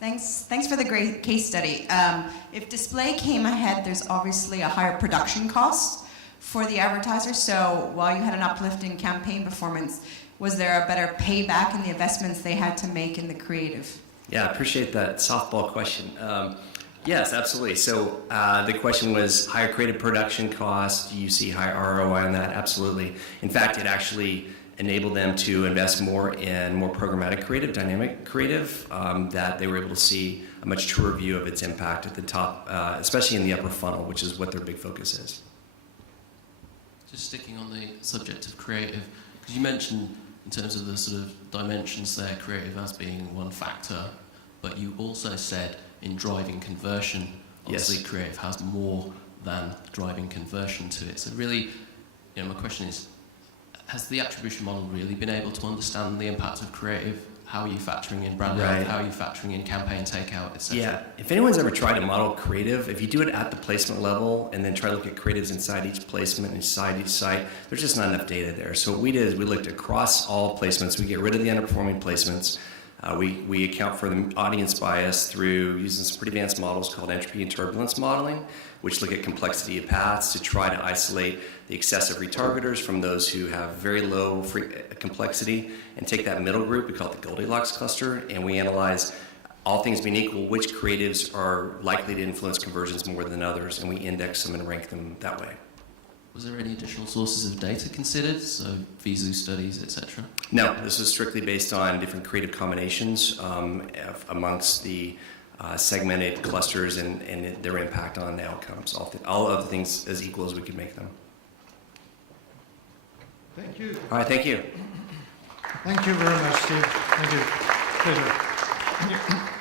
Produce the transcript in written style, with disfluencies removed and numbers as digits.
Thanks for the great case study. If display came ahead, there's obviously a higher production cost for the advertiser. So while you had an uplift in campaign performance, was there a better payback in the investments they had to make in the creative? Yeah, I appreciate that softball question. Yes, absolutely. So the question was higher creative production costs. Do you see higher ROI on that? Absolutely. In fact, it actually enabled them to invest more in more programmatic creative, dynamic creative, that they were able to see a much truer view of its impact at the top, especially in the upper funnel, which is what their big focus is. Just sticking on the subject of creative, because you mentioned in terms of the sort of dimensions there, creative as being one factor, but you also said in driving conversion, obviously yes, creative has more than driving conversion to it. So really, my question is, has the attribution model really been able to understand the impact of creative? How are you factoring in brand health? How are you factoring in campaign takeout, etc.? Yeah, if anyone's ever tried to model creative, if you do it at the placement level and then try to look at creatives inside each placement, inside each site, there's just not enough data there. So what we did is we looked across all placements. We get rid of the underperforming placements. We account for the audience bias through using some pretty advanced models called entropy and turbulence modeling, which look at complexity of paths to try to isolate the excessive retargeters from those who have very low complexity, and take that middle group, we call it the Goldilocks cluster, and we analyze, all things being equal, which creatives are likely to influence conversions more than others, and we index them and rank them that way. Was there any additional sources of data considered, so Visu studies, etc.? No, this was strictly based on different creative combinations amongst the segmented clusters and their impact on the outcomes. All other things as equal as we could make them. Thank you. All right, thank you. Thank you very much, Steve. Thank you. Pleasure.